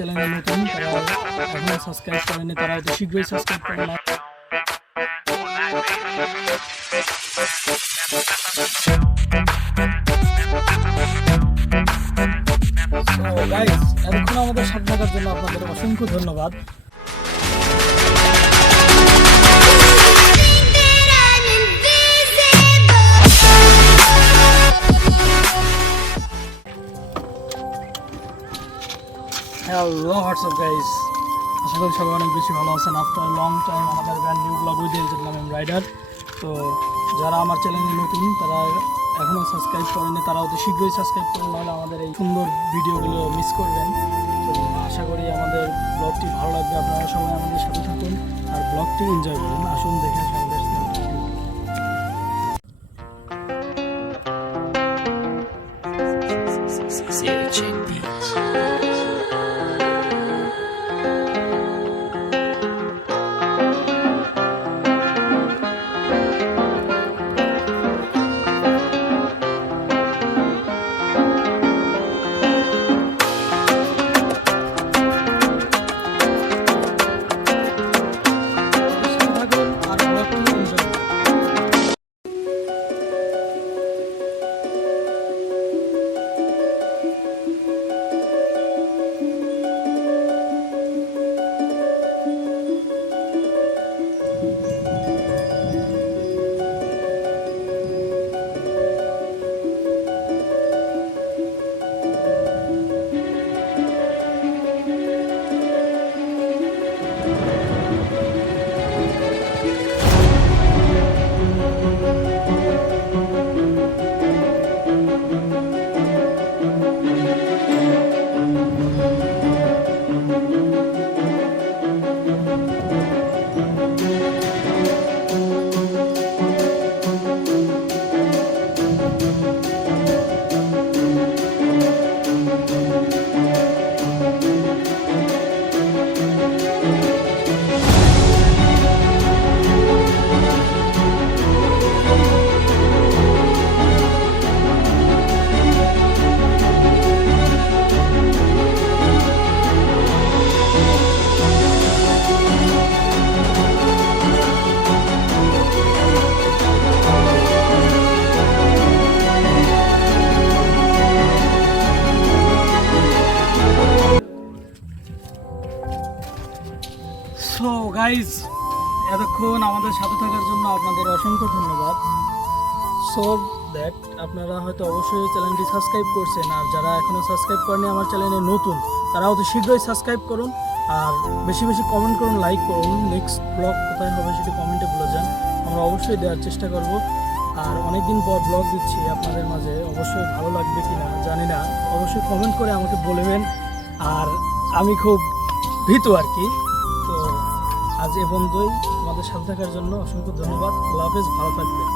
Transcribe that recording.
চ্যানেলে নতুন তারা এখনো সাবস্ক্রাইব করেনি, তারা হয়তো শীঘ্রই সাবস্ক্রাইব করে না। গাইস, এতক্ষণ আমাদের সাথে থাকার জন্য আপনাদের অসংখ্য ধন্যবাদ। হ্যালো হোয়াটসঅ্যাপ গাইস, আশা করি সবাই অনেক বেশি ভালো আছেন। আফটার লং টাইম আমাদের brand new blog with M rider. তো যারা আমার চ্যানেলে নতুন তারা এখনও সাবস্ক্রাইব করেনি, তারাও তো শীঘ্রই সাবস্ক্রাইব করুন, নাহলে আমাদের এই সুন্দর ভিডিওগুলো মিস করবেন। তো আশা করি আমাদের ব্লগটি ভালো লাগবে, আপনারা সবাই আমাদের সাথে থাকুন আর ব্লগটি এনজয় করুন। আসুন দেখে আমাদের সো গাইজ, এতক্ষণ আমাদের সাথে থাকার জন্য আপনাদের অসংখ্য ধন্যবাদ। সো দ্যাট আপনারা হয়তো অবশ্যই চ্যানেলটি সাবস্ক্রাইব করছেন, আর যারা এখনও সাবস্ক্রাইব করেনি আমার চ্যানেলে নতুন তারাও তো শীঘ্রই সাবস্ক্রাইব করুন, আর বেশি বেশি কমেন্ট করুন, লাইক করুন। নেক্সট ব্লগ কোথায় হবে সেটি কমেন্টে বলে যান, আমরা অবশ্যই দেওয়ার চেষ্টা করব। আর অনেকদিন পর ব্লগ দিচ্ছি আপনাদের মাঝে, অবশ্যই ভালো লাগবে কি না জানি না, অবশ্যই কমেন্ট করে আমাকে বলবেন। আর আমি খুব ভীতু আর কি। তো আজ এ পর্যন্তই, আমাদের সাথে থাকার জন্য অসংখ্য ধন্যবাদ। আল্লাহ হাফেজ, ভালো থাকবেন।